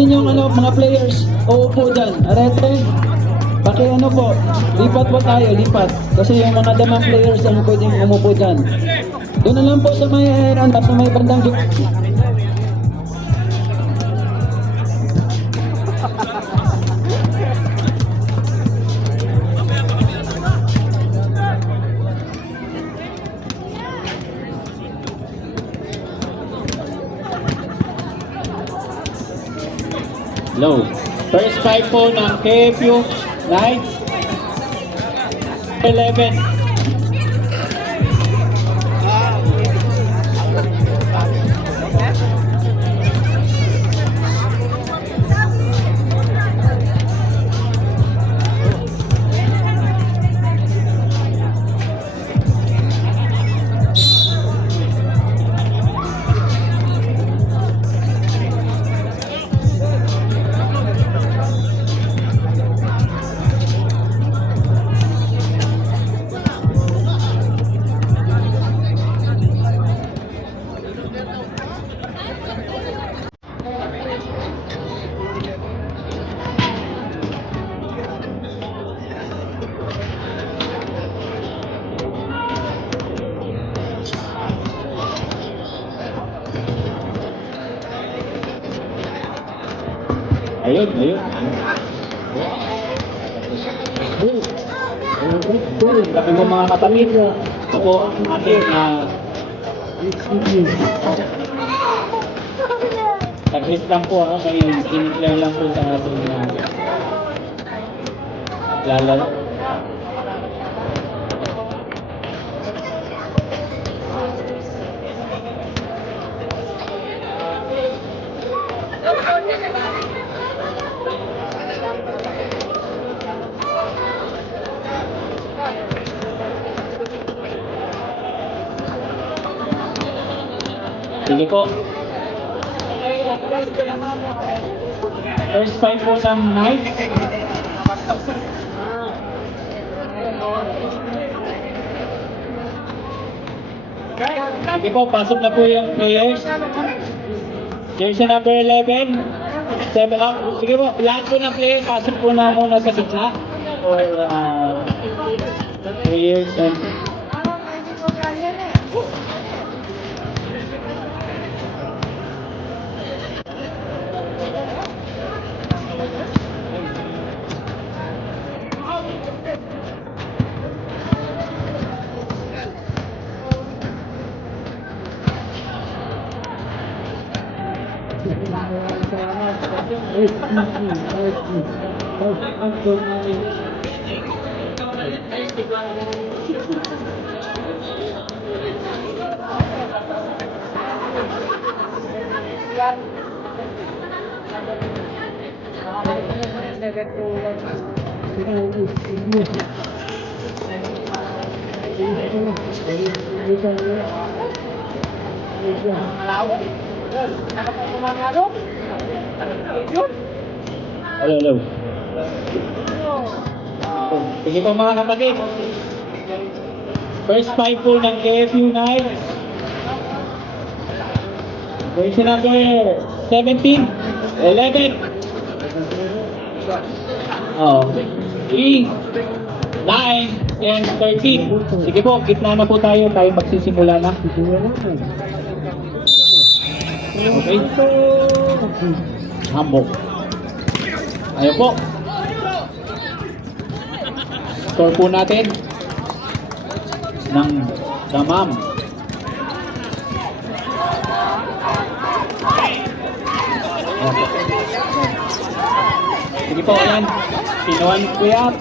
natin yung mga players. Uupo dyan. Arete. Ano po, lipat po tayo, lipat. Kasi yung mga damang players ang pwedeng umupo dyan. Doon na lang po sa may bandang low. First 5 po ng KFU Knights. 11. Ayun. Tapi mo mga katamid. Ako ating tag-hit lang po ako. Kaya in-clear lang po sa ating lalaro. Sige po. First 5 po ng Knights. Sige po, pasok na po yung players. Jersey number 11. 7 up. Sige po, lahat po ng players, pasok po na muna sa gitna. For players and Hello. Sige po mga kapatid. First 5 po ng KFU Knights. Jersey number 17, 11. 3, 9, and 13. Sige po, gitna na po tayo magsisimula na. Okay. Hambok. Ayun po. Score po natin ng Damam. Okay. Sige po, ayan. Pinuhan ko yan.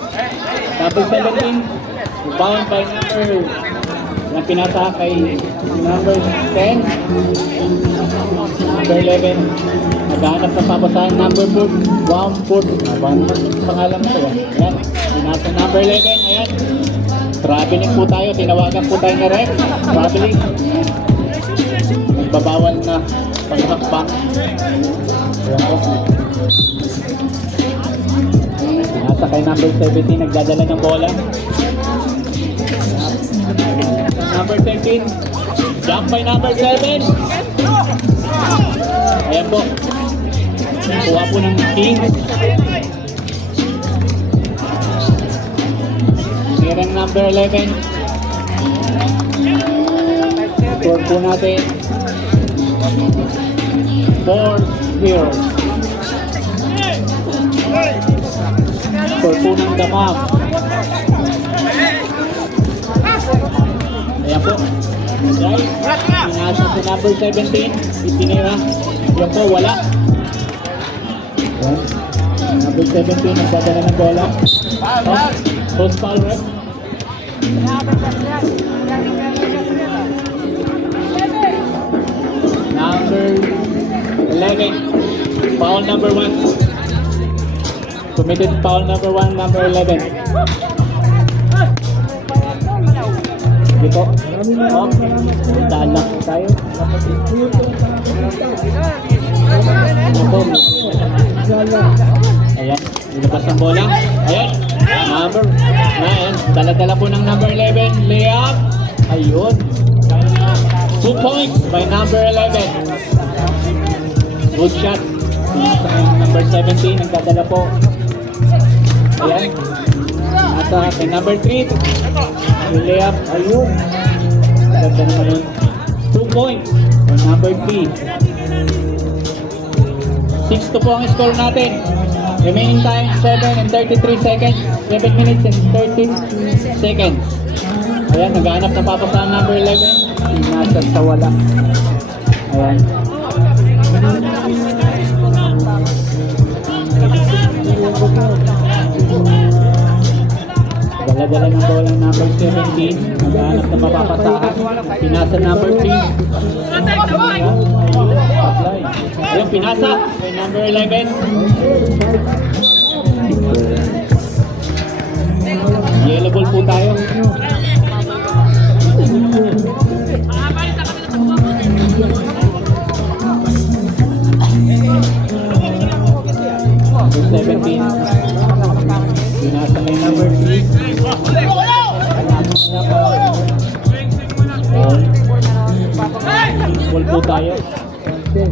Number 17. Bound by number na pinasa kay number 10. Number 11. Naghahanap ng papasahan. Number 4. 1 foot. Pangalan mo ito. Ayan. Pinasa number 11. Ayan. Traveling po tayo. Tinawagan po tayo na ref. Traveling. Nagbabawal na paghakbang. Ayan po. Nasa kay number 17, nagdadala ng bola. Number 13, jump by number 7. Ayan po. Kuha po ng Kings. Meron number 11. Score po natin 4-0. Score po ng Damam. Ayan po. Right. Pinasa sa number 17. Itinira. Yan po, wala. Ayan. Number 17, nagdadala ng bola. Post foul, ref. Number 11. Foul number 1. Committed foul number 1, number 11. Dito. Daan lang po tayo. Ayan. Ilabas ang bola. Ayan. Number. Ayan. Dala-dala po ng number 11. Layup. Ayun. 2 points by number 11. Good shot. Number 17. Nagdadala po. Ayan. Nasa kay number 3. Layup. Ayun. Ganda naman yun. 2 points by number 3. 6 po ang score natin. Remaining time 7 and 33 seconds. 7 minutes and 13 seconds. Ayan, naghahanap ng papasahan number 11. Nasa sa wala. Ayan. Dala-dala ng bola number 17. Naghahanap ng mapapasahan. Pinasa number 3. Ayan, pinasa kay number 11. Yellow ball po tayo. Number 17. Pinasa kay number 3. Ball po tayo. Number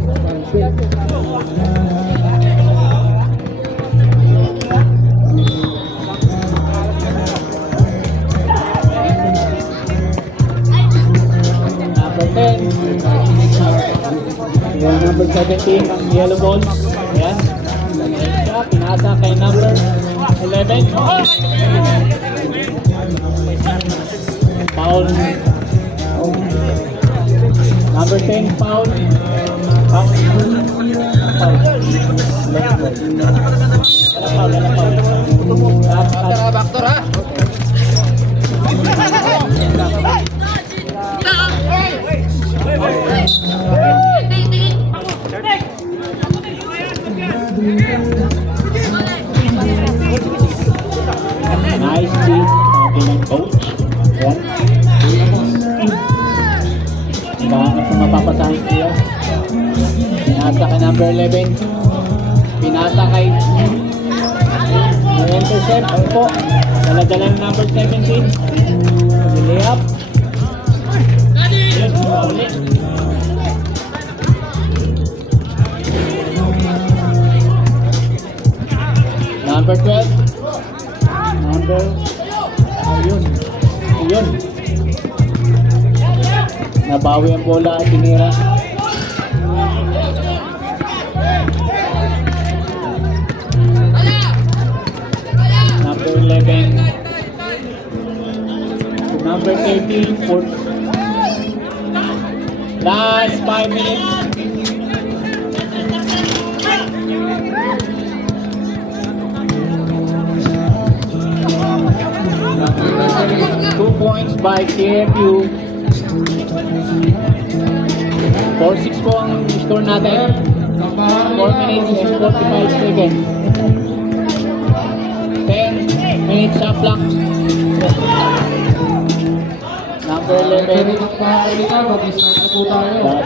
10. Ayan, number 17 ang yellow ball. Ayan. Siya, pinasa kay number 11. Foul. Number 10, foul. Foul. Backdoor ha. Nice feed. Sabi ng coach. Ayan. Naghahanap ng mapapasahin siya. Pinasa kay number 11. Pinasa kay intercept. Ayun po. Dala-dala ng number 17. Layup. Yes, ulit. Number 12. Number. Ayun. Ayun. Nabawi ang bola at tinira. Number 11. Number 13. Last 5 minutes. Two points by KFU. 4-6 po ang score natin. 4 minutes and 45 seconds. 10 minutes shot clock. Number 11. Mag-start na po tayo.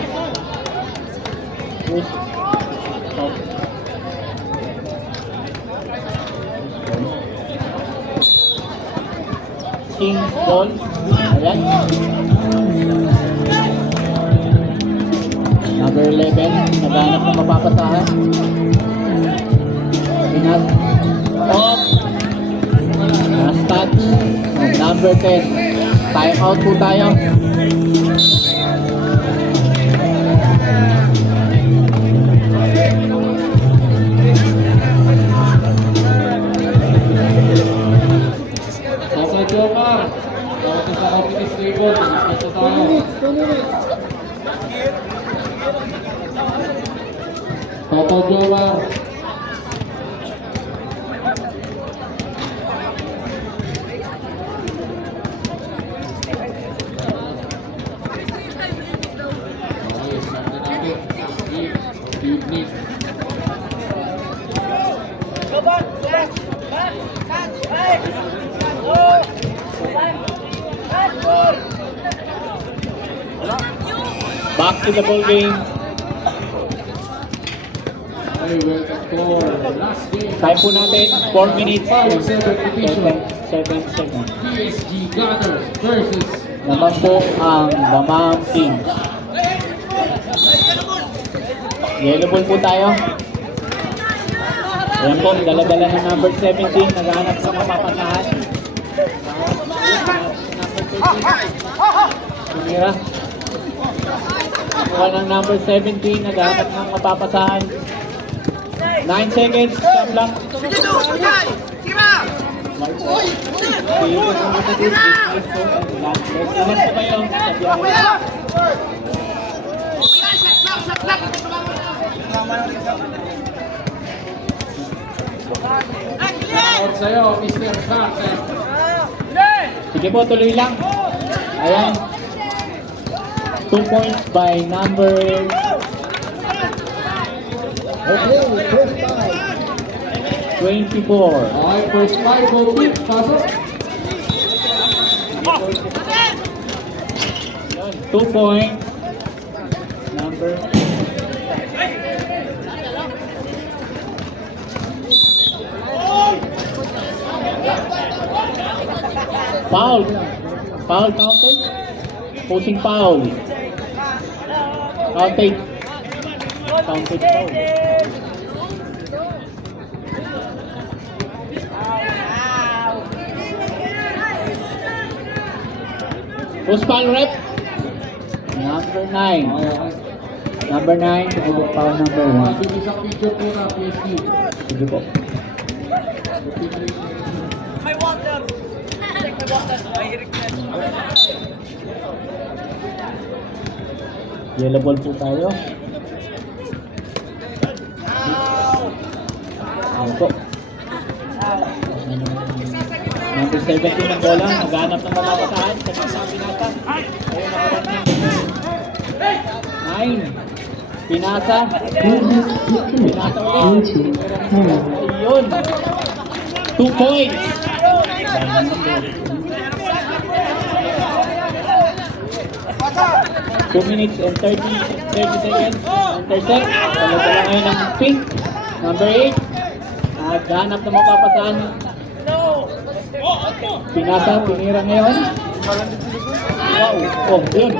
King ball. Ayan. Number 11. Naghanap ng mapapasahan. number 10. Time out po tayo. Nasa Jomar. Bawat isa kapit stable. Ito tayo. Toto Jomar. Okay, start na natin. Evening. Back to the ball game. Okay, welcome for last game. Time po natin, 4 minutes and 5-7 seconds. PSG Gunners versus Naman po ang Damam Kings. Yellow ball po tayo. Ayan po, dala-dala ng number 17. Naghahanap sa mapapasahan. Number 13. Tumira. Kuha ng number 17. Naghahanap ng mapapasahan. 9 seconds. Shot lang. out sa'yo, Mr. Carter. Sige po, tuloy lang. Ayan. 2 points by number 24. Okay, first five, go quick, pasok. 2 points. Number foul. Foul counted. Posing foul. Counted. Counted foul. Post foul rep. Number 9. Number 9. Tumulog foul number 1. Sabi isang picture po na PSG. Sige po. May water. Take my water. Mahirig na. Yellow ball po tayo. Ano po? Number 17 ng bola. Naghanap ng mapapasahan. Sabi nata. Ayun, nakuha niya. 9. Pinasa. Pinasa ulit. Ayun. 2 points. 2 minutes and 30 seconds. Intercept. Dala-dala ngayon ng pink. Number 8. Naghanap na mapapasahan. Pinasa, pinira ngayon. Wow. Oh, yun.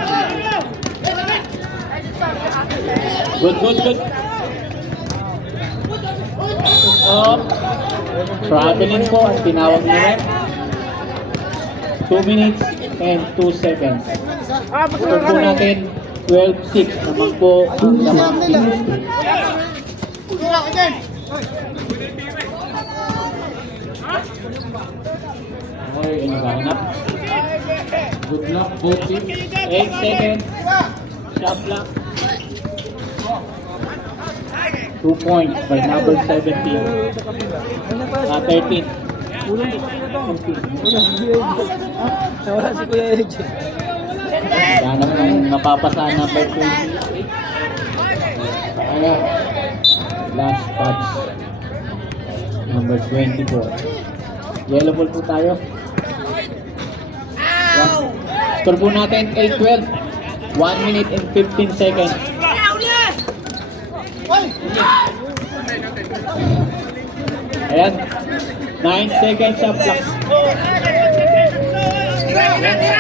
Good, good, good. Up. Traveling po ang tinawag nila. 2 minutes and 2 seconds. Score po natin 12-6 naman po ang Damam Kings. Okay, Ayun, naghahanap. good luck both teams. 8 seconds. Shot block. 2 points by number 17. 13. Nawala si Kuya Eric. Ganap ng napapasahan number 28. Kaya, last touch. Number 24. Yellow ball po tayo. Score po natin 8-12. 1 minute and 15 seconds. Ayan. 9 seconds shot clock.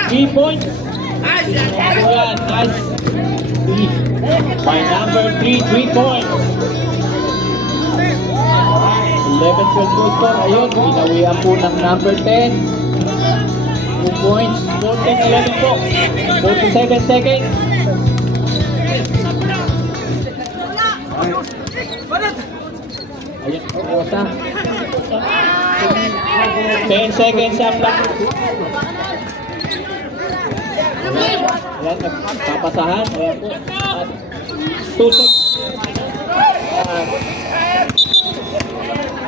3 points. Ayan, nice. 3. By number 3, 3 points. 11-12 goal score. Ayun, ginawian po ng number 10. 2 points. 14-11 po. 47 seconds. Ayun, osa. 10 seconds sa clock. Ayan, nagpapasahan. Ayan po. At 2 seconds.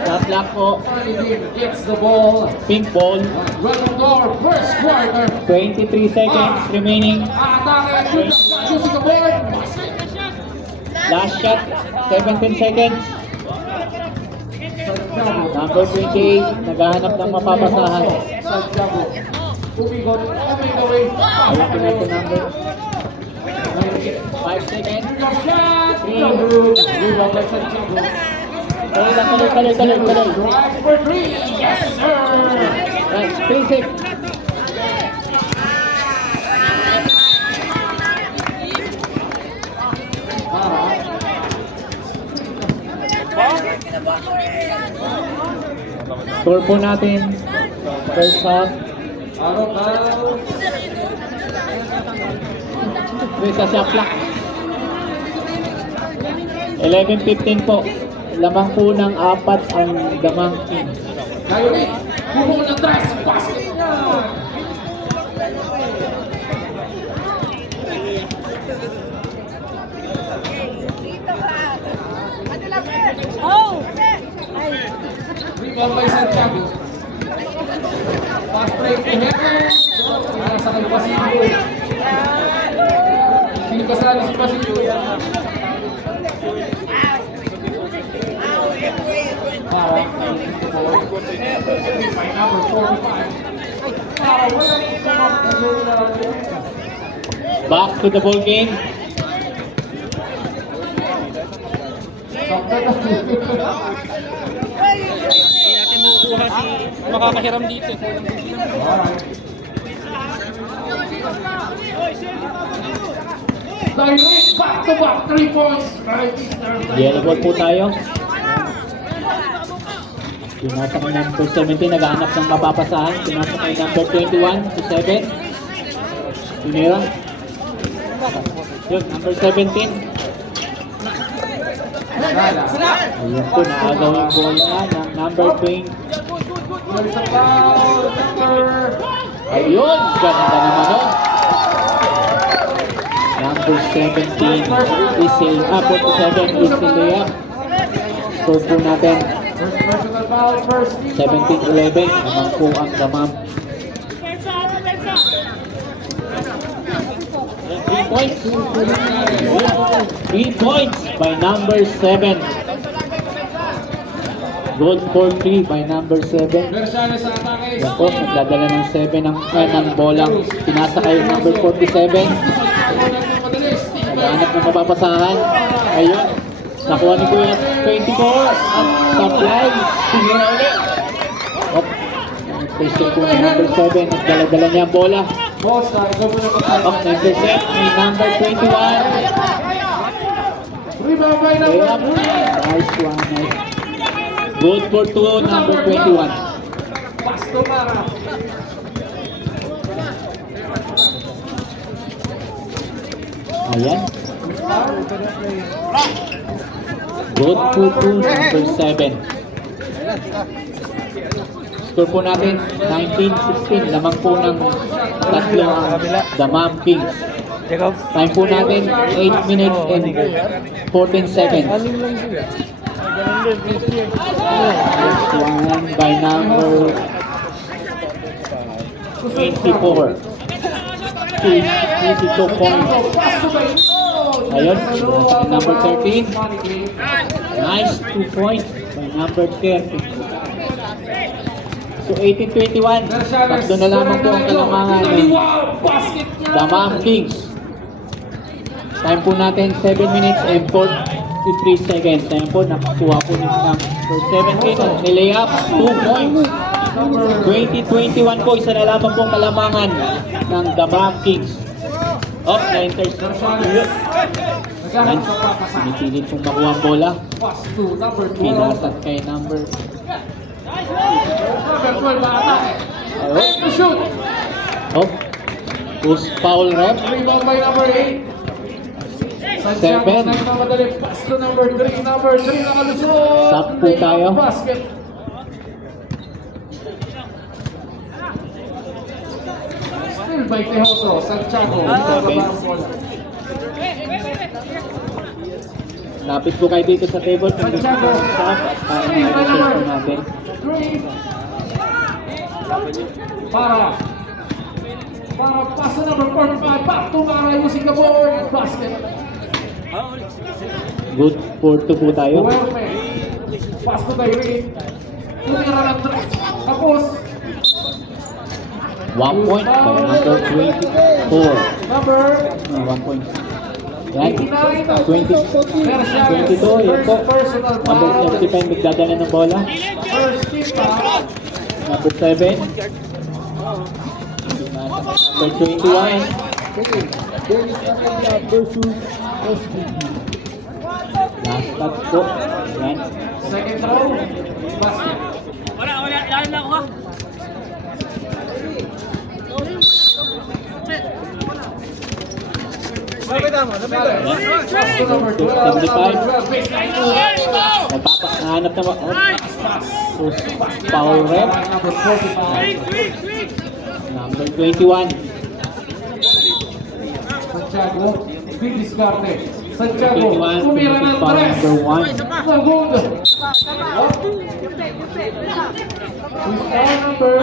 Sa clock po. Gets the ball. Pink ball. Running score, first quarter. 23 seconds remaining. Atake, using the board. Last shot. 17 seconds. Number 28. Naghahanap ng mapapasahan. Santiago. Umigot, coming away. Ayan po natin number. 5 seconds. Shot. 3. Rebound by Santiago. Tuloy. Drive for 3. Yes, sir. Right, 3 seconds. Score po natin. First half. Araw ka. Sa shot clock. 11:15 po. Lamang po ng 4 ang Damang Kings. Ngayon bubong ng tres. Basket niya. Rebound by Santiago. Fast break. Para sa kay Pasillo. Sinipasali si Pasillo. Para by number 45. Para wala Back to the ball game. Hindi natin makukuha si makakahiram dito. Direct back-to-back 3 points. Yellow ball po tayo. Pinasa kay number 17, naghahanap ng mapapasahan. Pinasa kay number 21, si 7. Pinira. Yun, number 17. Ayan po, naagaw yung bola ng number 20. Ayun, ganda naman nun. Number 17, Isil, 47, Isilia. Score po natin. First personal foul, first 17-11, naman po ang Damam. 3 points. 3 points by number 7. Good for 3 by number 7. Bersane sa atake. Yan po, nagdadala ng 7 ng bolang. Pinasa kayo number 47. Naghanap ng mapapasahan. Ayun. Nakuha ni Kuya 24 at supply. Tingnan ulit. At first po ng number 7. Nagdala-dala niya ang bola. Boss, ikaw muna Up na intercept ni number 21. Rebound by number Layup. 3. Nice one. Nice. Good for 2, number 21. Pasto Mara. Ayan. Good for 2, number 7. Score po natin, 19-16. Lamang po ng tatlo ang Damam Kings. Time po natin, 8 minutes and 14 seconds. Next one by number 24. 22 points. Ayun, number 13. Nice 2 points by number 30. So 18-21. Tatlo na lamang po ang kalamangan ng Damam Kings. Time po natin 7 minutes and 43 seconds. Time po nakuha po ni number 17 at nilay-up 2 points. 20-21 po, isa na lamang pong kalamangan ng Damam Kings. Oh, na-intercept. Ayan, pinipilit pong makuha ang bola. Pasto number 12. Pinasat kay number Number 12 atake. Ayun. To shoot. Oh. Who's foul rep? Rebound by number 8. Santiago Seven. nagmamadali. Pass to number 3. Number 3 nakalusot. Stop po tayo. Basket. Still by Tejoso. Santiago. Seven. Lapit po kayo dito sa table. Kung gusto Santiago. nyo staff at para Three by ma-research number po natin. 3. Para pass to number 45. Back to Maray Singapore. Basket. Good for 2 po tayo. Huerme. Pass to Dairin. Tumira ng 3. Tapos. 1 point by number 24. Number 1 point. Yan. 89. 20. 22, yun po. Personal Number foul. 75, nagdadala ng bola. First team foul. Number 7. Number 21. Last touch po. Yan. Second row. Basket. Wala, ilalim lang ako ha. Pass to number 12. 75. Number 12. Baseline. Nahanap na ba? Oh. Foul rep. Number 45. Number 21. Santiago. Big discarte. Santiago. 21. Tumira ng Foul 3. number 1. Nagund. Foul number.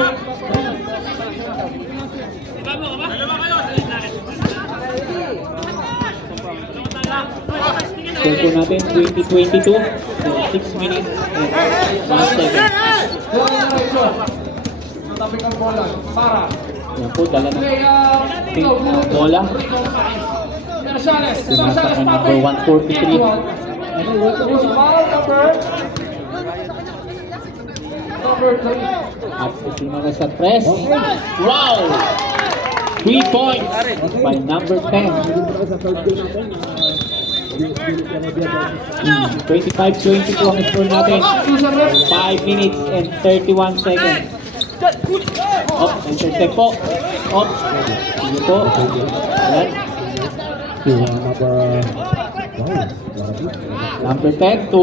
Score po natin 2022. 6 minutes and 1 second. Bola na ito. Sa tabi ng bola. Para. Yan po, dala ng Play up. pink na bola. Gonzales. Sinasa ka number 143. Who's foul number? Number 3. At itinala sa press. Wow! 3 points by number 10. 25-22 ang score natin. 5 minutes and 31 seconds. Op, intercept po. Op. Sige po. Ayan. Number 10 to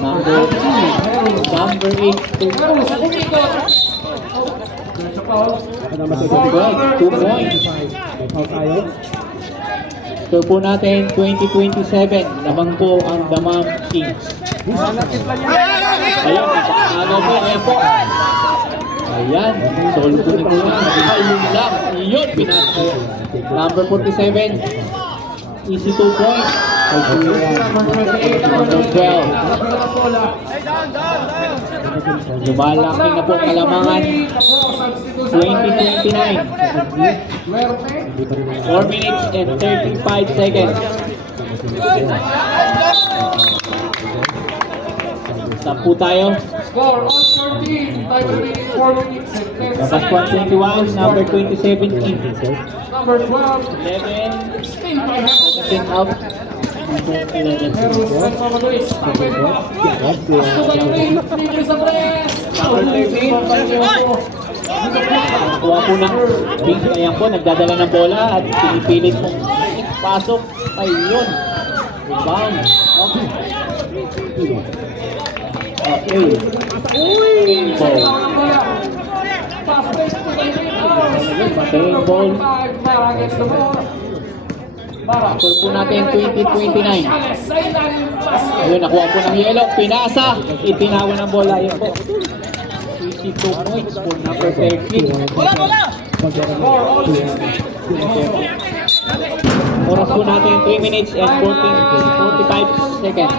number 2. Number 8 to Meron sa kumikot. Sa foul. 2 points. Score po natin 2027. Lamang po ang Damam Kings. Ayan, ano po, ayan po. Ayan, solo po ni Kuya. Ayun lang, yun, pinasa. Number 47. Easy 2 points. Kay Kuya. Number 12. Lumalaki na po ang kalamangan. 2029. 4 minutes and 35 seconds. Stop po tayo. Score on 13. Time remaining 4 minutes and 10 Labas po ang seconds. 21, number 27 in. Number 12. 11, Still by hand. 17 out. Number 11. Meron sa Mamaluis. Number 12. Pasto Dairin. Libre sa press. Number 13. Kuha po ng pink. Ayan po, nagdadala ng bola at pinipilit pong pasok. Ayun. Rebound. Okay. Okay. Ball. Pass play to Dairin. Same ball. Para against the ball. Para. Score po natin 2029. Sa ilalim basket. Ayun, nakuha po ng yellow. Pinasa. Itinawa ng bola. Ayun po. 22 points for number 13. Score on 16. Oras po natin 3 minutes and 45 seconds.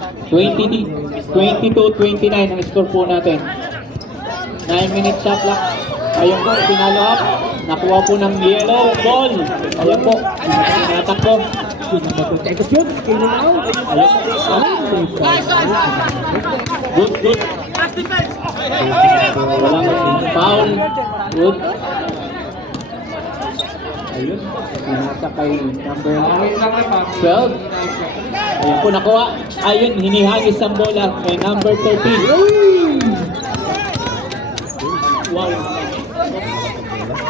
22-29 ang score po natin. 9 minutes shot clock. Ayun po, pinalo up. Nakuha po ng yellow ball. Ayun po, tinatakbo. Good, good. Walang foul. Good. Ayun, pinasa kay number Wait lang na pa. 12. Ayun po nakuha. Ayun, hinihagis ang bola kay number 13. Wow.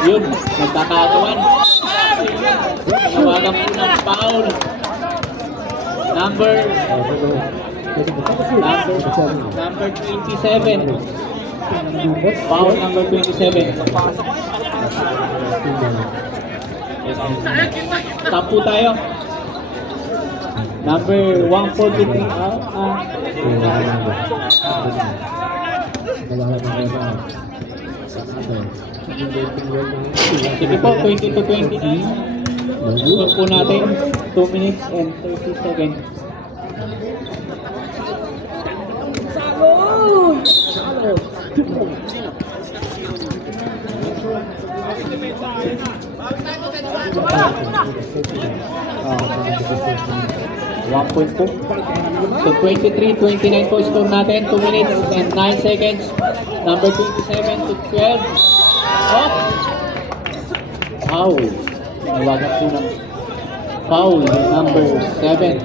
Yun, nagkakagawan. Nawagan po ng foul. Number 27. Foul number 27. Stop po tayo. Number 143. Sige po, 20 to 29. Score po natin, 2 minutes and 30 seconds. One point po. So 23-29 po score natin, 2 minutes and 9 seconds. Number 27 to 12. Off. Foul. Nawagan po ng foul. Number 7.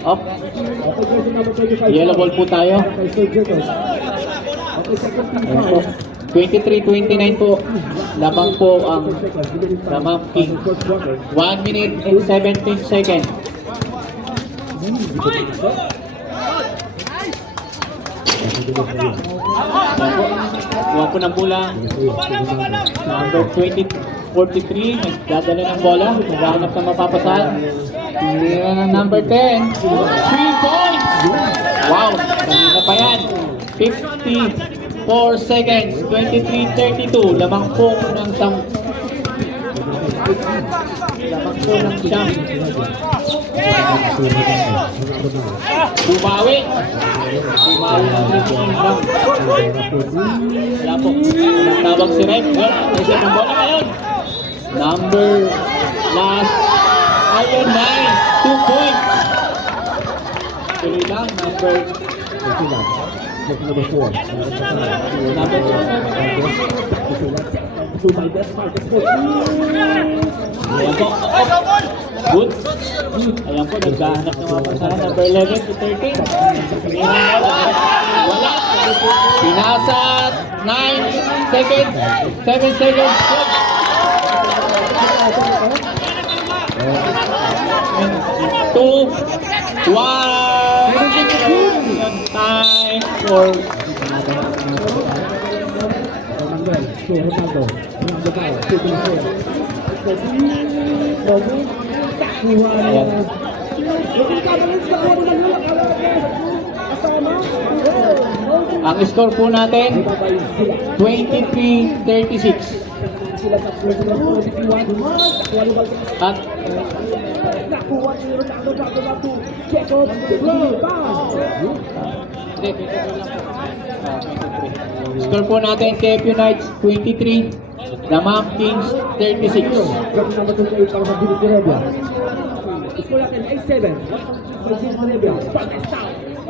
Up. Yellow ball po tayo. Ayan po. 23-29 po. Lamang po ang Ramam King. 1 minute and 17 seconds. Huwag po ng bola. Number 43, nagdadala ng bola. Naghahanap ng mapapasahan. Hindi na ng number 10. 3 points! Wow! Kanina pa yan. 54 seconds. 23-32. Lamang po ng siyam. Bumawi. Bumawi ng 3 points lang. Wala po. Nagtawag si Rep. Naisip ng bola ngayon. Number last. Ayun, 9. 2 points. Tuloy lang. Number 4. Number 2. Ayan po. Good. Ayan po, naghahanap ng mga pasahan. Number 11 to 13. Wala. Pinasa 9 seconds. 7 seconds. Good. 2, 1. Time for ayan. Ang score po natin 23-36. At score po natin KFU Knights 23, Ramam Kings 36. Score natin 8-7.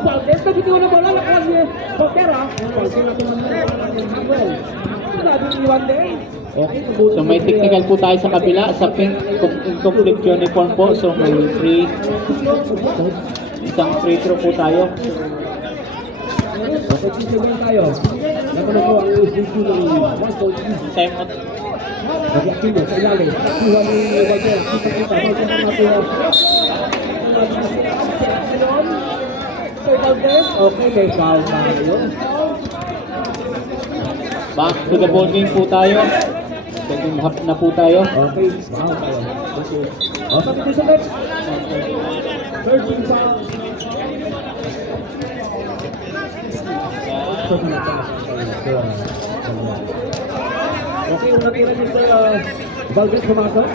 Valdez na bitiwan ng bola, lakas niya. Pokera. Valdez na tumanong. Iwan din. So may technical po tayo sa kabila sa pink incomplete uniform po. So may isang free throw po tayo. Pagsisigyan tayo. Nakuha ko ang USDQ ng 1.3. Time out. Nag-activo sa ilalim. Nakuha ni Valdez. Kita-kita. Valdez na nakuha. Sir Valdez. Okay, may foul na yun. Back to the ball game po tayo. Second half na po tayo. Okay, wow. Okay. Okay, dito sa net. 13 fouls. Okay, unang-una din sa Valdez pumasok.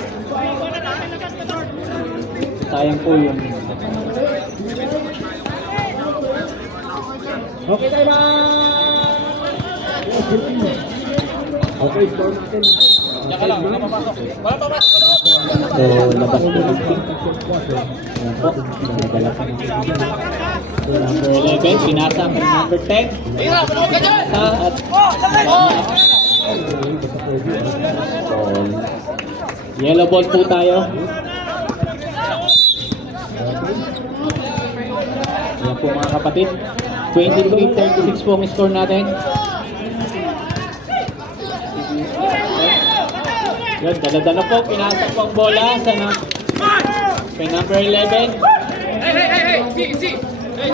Sayang po yun. Okay, tayo ba? Okay, score natin. Diyan ka lang, wala papasok. Wala papasok ko loob. So, labas po ng team. Ayan po, pinadala pa ng number 11, pinasa kay number 10. Ira, manood ka dyan! At Oh, sakit! Oh! yellow ball po tayo. Ayan po mga kapatid. 22-36 po ang score natin. Yun, dala-dala po. Pinasa po ang bola sa kay number 11. Hey! See! Hey!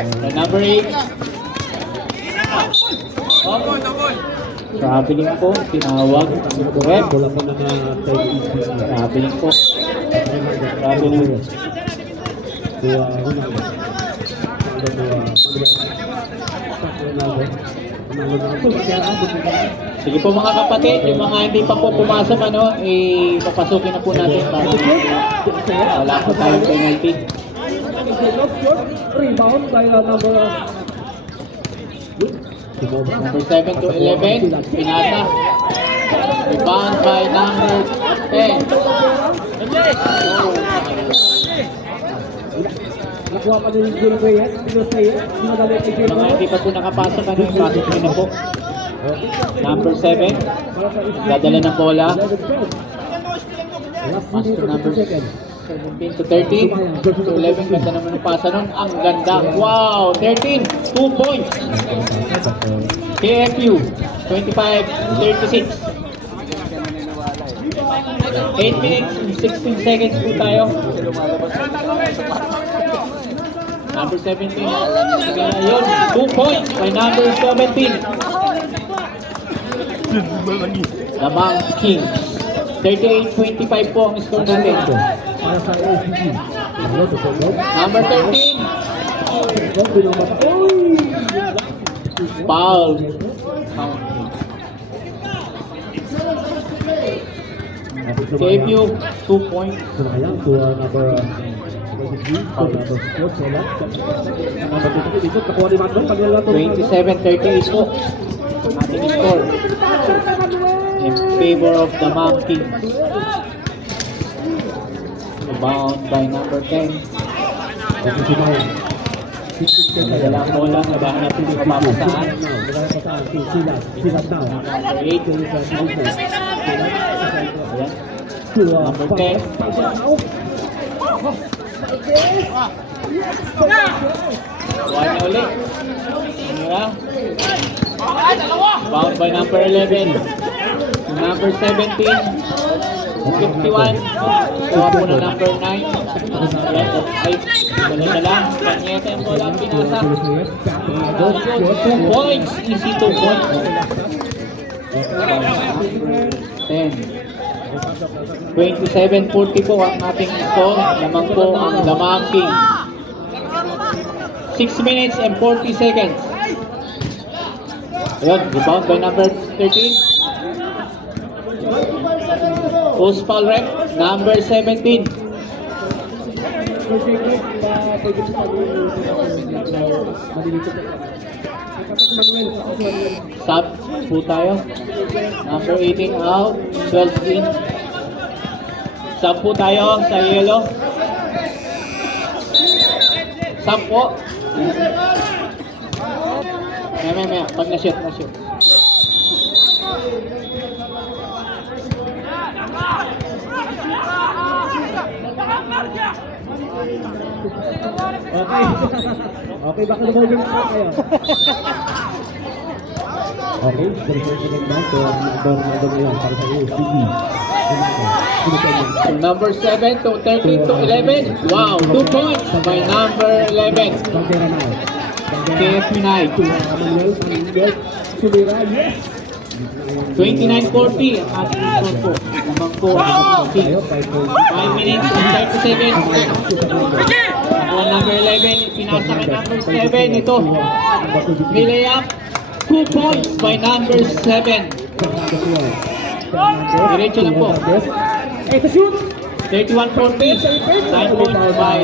Kay number 8. Oh, traveling po. Tinawag. Correct. Wala po na Traveling po. Traveling. Sige po mga kapatid, yung mga hindi pa po pumasok, papasukin na po natin para wala po tayong penalty. Rebound by number Number 7 to 11, pinasa. Rebound by number 10. nakuha pa din yung Gil Reyes. Pinadali kay Gil Mga hindi pa po nakapasok, pasukin na po. Number 7, dadala ng bola. Master number 17 to 13 to 11, ganda naman ang pasa nun. Ang ganda. Wow! 13, 2 points. KFU, 25-36. 8 minutes and 16 seconds po tayo. Number 17. Yun, 2 points by number 17. Lamang King. 38-25 po ang score natin. para sa ACG. Number 13. Foul. KFU, 2 points. Sumayang to number 23, to number 4, sila. Number 23, dito, kakuha ni Matron, pag-ilan to. 27-38 po. Ating score. In favor of the Monkey. Rebound by number 10. Sumayang. Nadalang bola, nadahan natin yung mapapasaan. Silat now. Number 8. Ayan. Number 10. One na ulit. Ayan. Bound by number 11. Number 17. 51. Kuha po na number 9. Ayan. Ay, wala na lang. Kanyeta yung bola. Pinasa. 2 points. Easy 2 points. 10. 27-40 po ang ating score. Lamang po ang Lamang King. 6 minutes and 40 seconds. Ayun, rebound by number 13. Post foul rep, number 17. Sub po tayo. Number 18 out, 12 in. Sub po tayo sa yellow. Sub po. Maya. Pag na-shoot. Okay, baka lumulong po kayo. Okay, second man. So, number ngayon para sa iyo, Sydney. So number 7 to 13 to 11. Wow, 2 points by number 11. Bandera now. KFU Knight. Manuel, Sumira, yes! 29-40 ang ating score po. Lamang po ang King. 5 minutes and 30 seconds. Ang number 11, pinasa kay number 7. Ito, may layup. 2 points by number 7. Diretso lang po. Ito shoot! 31-40. 9 points by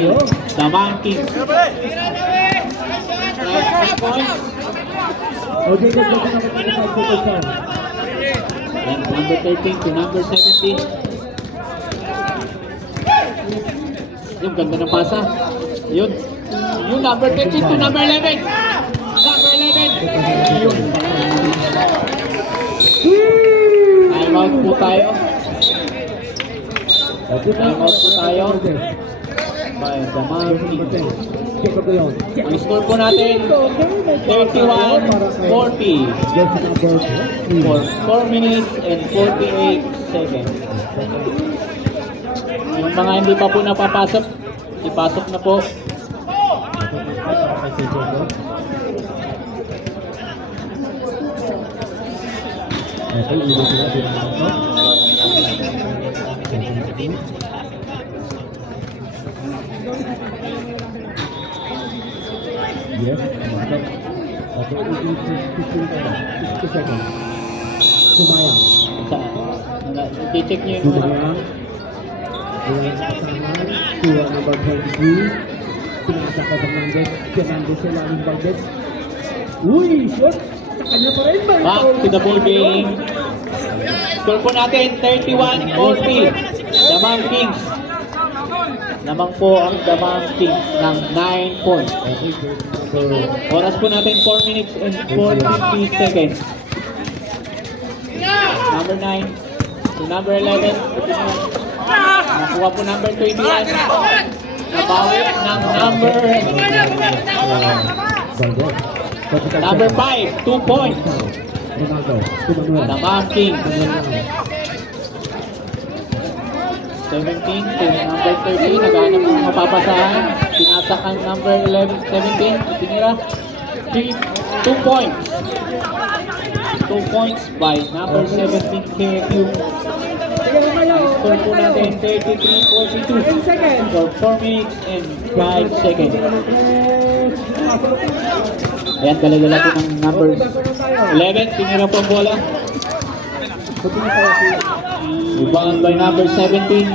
the Monkey. 9 points. O, Jacob, kasi nakapag-5 seconds pa. Yan, number 13 to number 17. Yung ganda ng pasa. Yun. Yung number 13 to number 11. Number 11. Yun. Time out po tayo. Time out po tayo. By the Mountain. Jacob ko yun. Ang score po natin, 31-40 for 4 minutes and 48 seconds. Yung mga hindi pa po napapasok, ipasok na po. Okay, iwan sila din ang ako. Yes, okay. Okay, 50 seconds. Sumayang. I-check nyo yung mga. Sumayang. Ayan, pasangan. To number 23. Pinasa ka Fernandez. Fernandez sa lalim Valdez. Uy, shot! Sa kanya pa rin ba? Back to the ball game. Score po natin, 31-40. Damang Kings. Naman po ang Damang Kings ng 9 points. Oras po natin 4 minutes and 40 seconds. Number 9 to number 11. Nakuha po number 21. Nabawi ng number 5, 2 points. Ronaldo, Manuel. Damang Kings. 17 to number 13. Naghanap ng mapapasahan. Pinasak ang number 11, 17. Tinira. 2 points. 2 points by number 17 KQ. Score po natin 33-42 for 4 minutes and 5 seconds. Ayan, dala-dala po ng number 11. Tinira po ang bola. Rebound by number 17.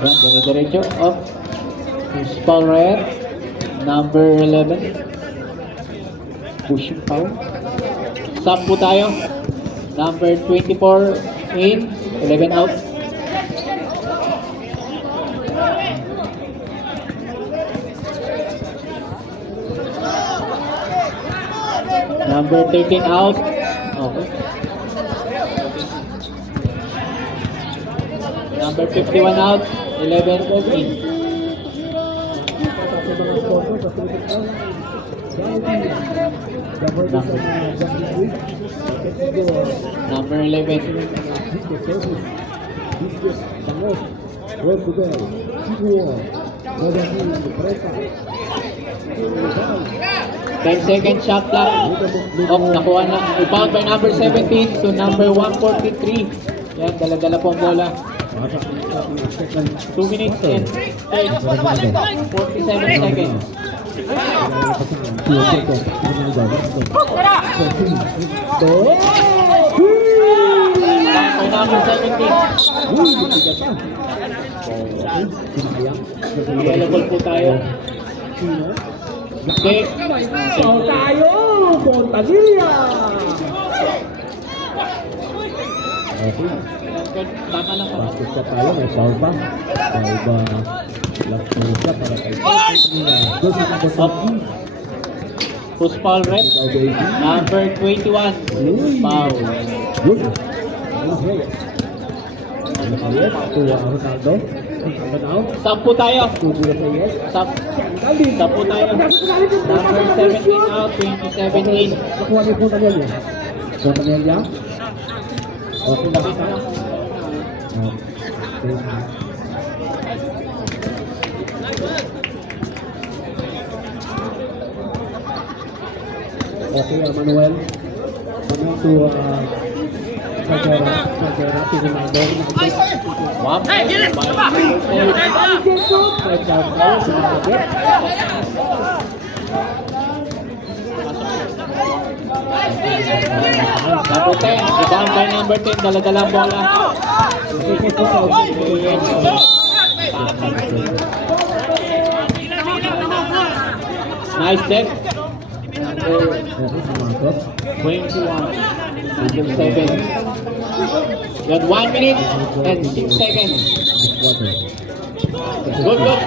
Ayan, dire-diretso. Up. Foul red. Number 11. Pushing foul. Sub po tayo. Number 24 in. 11 out. Number 13 out. Okay. Number 51 out. 11 in. Number 11. Ten second shot clock. Nakuha na. Rebound by number 17 to number 143. Yan, dala-dala po ang bola. 2 minutes and 47 seconds. By number 17. Available po tayo. Okay. Foul tayo! Fontadilla! Okay. Tama lang po. Basket pa tayo, may foul pa. Foul ba? Last move pa para kay Doon sa number 14. Post foul rep. Number 21. Foul. Good. Ronaldo. Ronaldo. Sub po tayo. Tubulo sa yes. Sub po tayo. Number 17 out, 27 in. Nakuha niyo po Tamelia. Tamelia. Okay na kita. Okay, Manuel. Manuel to Sagera, to Ronaldo. Hey, get it! Number 10, rebound by number 10, dala-dala ang bola. Nice step. Okay, sumasok. 21. Number 7. You had 1 minute and 6 seconds. Good, good.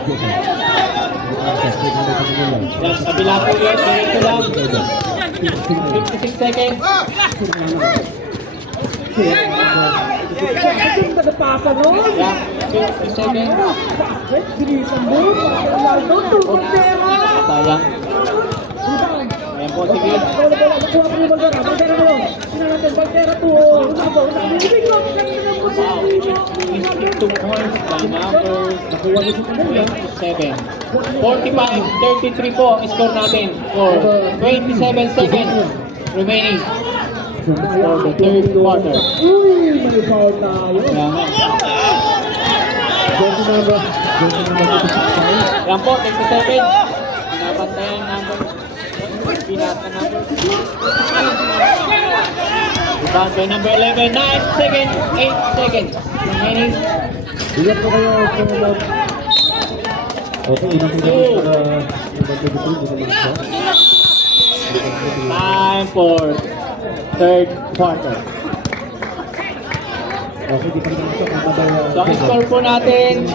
Yan, kabila po yun. Ganito lang. 56 seconds. Nagpasa no? Yan, 50 seconds. Bilisan mo. Ronaldo, tukot pera. Sayang. Ayan po, sige. Nakuha ko yung Baltera. Baltera mo. Sinanatin, Baltera to. Ronaldo, ibig mo. Wow. 52 points by number Nakuha ko yung kanila. 27. 45-33 po ang score natin for 27 seconds remaining for the third quarter. Uy, may foul tayo. Kaya nga. Jersey number 56. Yan po, 27. Pinabantayan number. Pinata number. Rebound by number 11. 9 seconds. 8 seconds remaining. Ilan po kayo sa mga... Okay, ilan po kayo sa... Time for third quarter. Okay, di pa rin ito. So ang score po natin,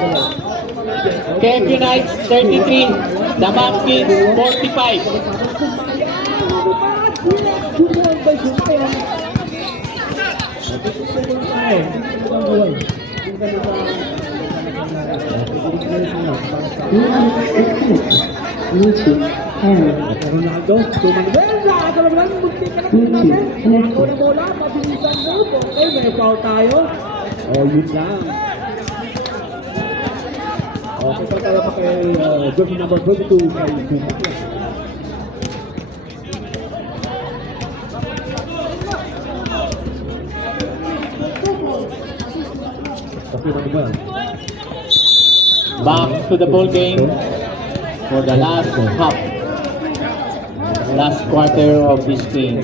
KFU Knights 33, Damam Kings 45. Ronaldo, Tumangwela, alam lang, munti ka na natin. Bola, mabilisan mo. Okay, may foul tayo. Oh, yun lang. Okay, pa tayo pa kay jersey number 22 kay Jumaki. Okay, Manuel. Back to the ball game for the last half, last quarter of this game.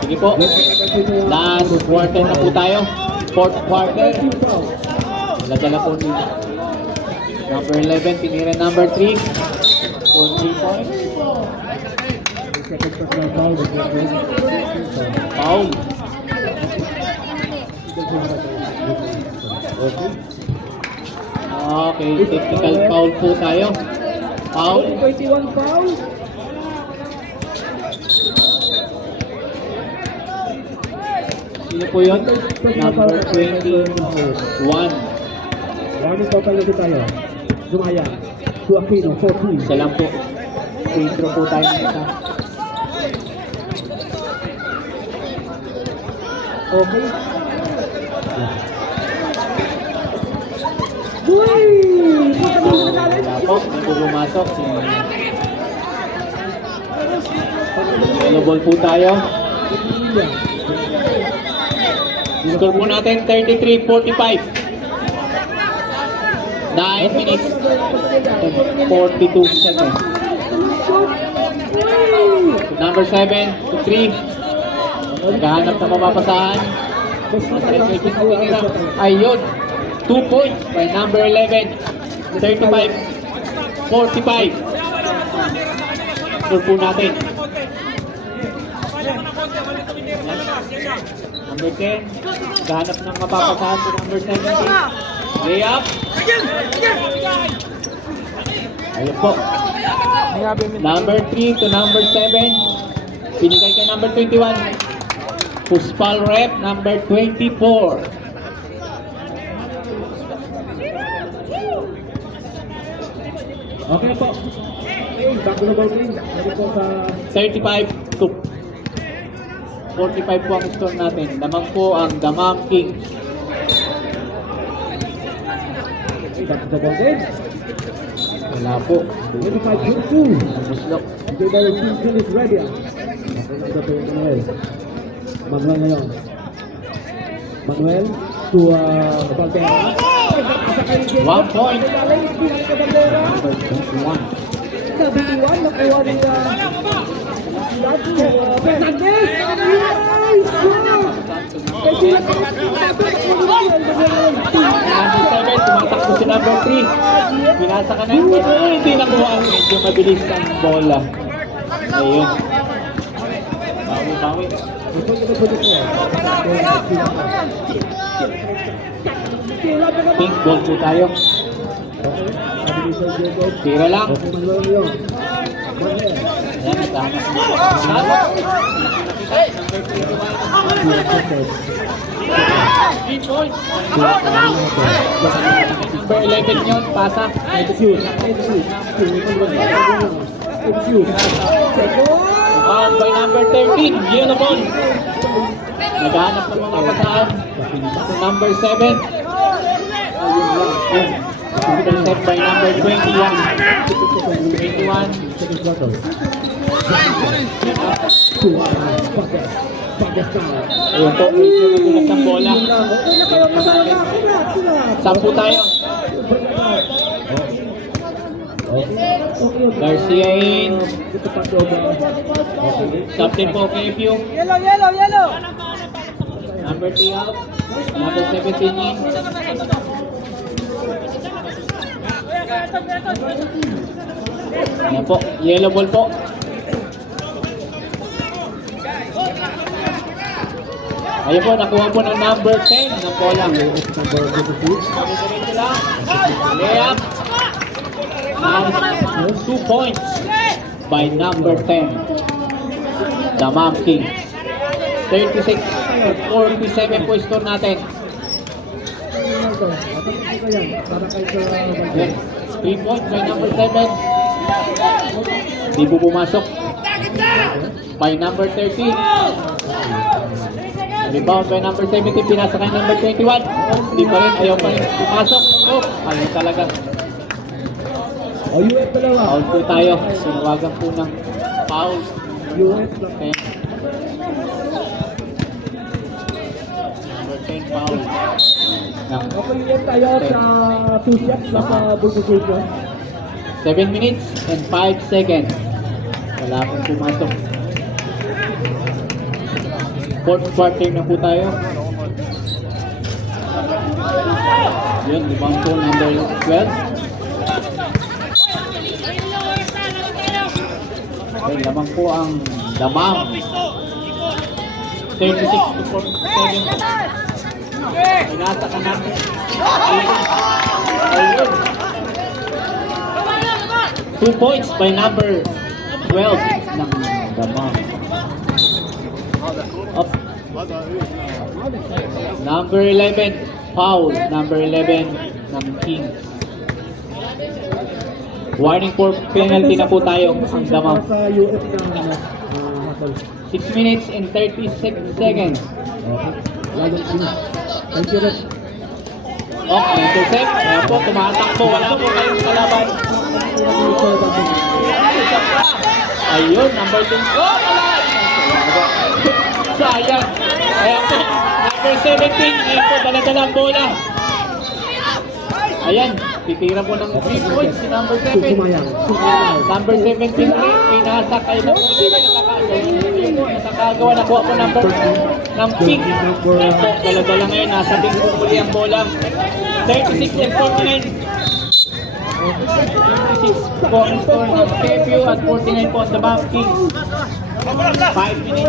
Sige po, last quarter na po tayo. Fourth quarter. Dala-dala po ni number 11, tinira number 3 for 3 points. Foul. Okay, technical foul po tayo. Foul. 21 foul. Sino po yun? Number 21. Warning po pala tayo. Sumaya. Suakino, 14. Isa lang po. Intro po tayo ng isa. Okay. Uy! Wala po, hindi po pumasok. Yellow ball po tayo. Score po natin 33-45. 9 minutes and 42 seconds. Number 7 to 3. Naghahanap na mapapasahan. Ayun. 2 points by number 11. 35-45. Score po natin. Number 10. Naghahanap ng mapapasahan to number 17. Layup. Ayun po. Number 3 to number 7. Pinigay kay number 21. Puspal rep number 24. Okay po. Okay, back to the ball game. Ready po sa... 35 to 45 po ang score natin. Lamang po ang Damam Kings. Okay, back to the ball game. Wala po. 25-22. Muslok. Okay, the team is ready. Okay, Manuel. Manuel ngayon. Manuel to Valtera. 1 point. Number 21. 71, nakuha ni Fernandez! Nice! Number 7, tumatakbo si number 3. Pinasa ka na. Hindi nakuha. Medyo mabilis ang bola. Ayun. Bawi. Pink ball po tayo. Tira lang. Ayan, nagkahama. Number 11 yun, pasa. Foul by number 13, yellow ball. Naghahanap ng mga pataan. Number 7. Intercept by number 21. 21. Ayun po, medyo magulat ang bola. 10 tayo. Garcia in. Captain po, KFU. Yellow! Number 3 out. Number 17 in. Ayan po, yellow ball po. Ayun po, nakuha po ng number 10 ng bola. Diretso lang. Layup. Nice. 2 points by number 10. Damam King. 36-47 po score natin. Yes. 3 points by number 7. Di po pumasok. By number 13. Rebound by number 17. Pinasa kay number 21. Di pa rin. Ayaw pa rin pumasok. Oh, ayaw talaga. Foul po tayo. Sinawagan po ng foul. Okay. Number 10 foul. Tayo sa 2 shots na sa Bulgarian. 7 minutes and 5 seconds. Wala pong pumasok. Fourth quarter na po tayo. Yun, rebound po number 12. Okay, lamang po ang Damam. 36-47. Pinasa ka natin. Ayun. 2 points by number 12 ng Damam. Up. Number 11, foul. Number 11 ng Kings. Warning for penalty na po tayo ang Damam. Sa UF ng 6 minutes and 36 seconds. Thank you, Red. Oh, intercept. Kaya po, tumatakbo. Wala po kayong kalaban. Ayun, number 2. Oh, wala! Sayang. Kaya po, number 17. Ayun po, dala-dala ang bola. Ayan, titira po ng 3 points si number 7. Number 17 rin, pinasa kay number 11. Nakagawa, nakuha po number ng pink. Ayan po, dala-dala ngayon, nasa pink po muli ang bola. 36 and 49. 36 po ang score ng KFU at 49 po sa Damam Kings. 5 minutes.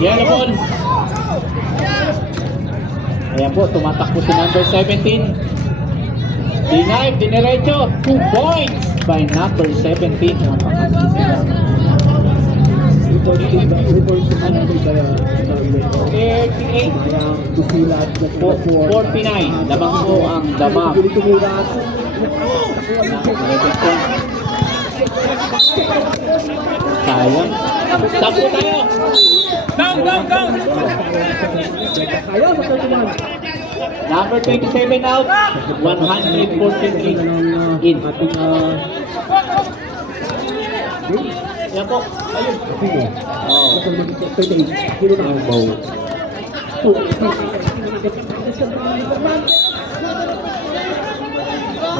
Yellow ball. Ayan po, tumatakbo si number 17. Denied, diniretso. 2 points by number 17. 49. Lamang po ang Damam. Sayang. Tapo tayo. Go! Number 27 out. 143 in. Yan po. Ayun. Oh.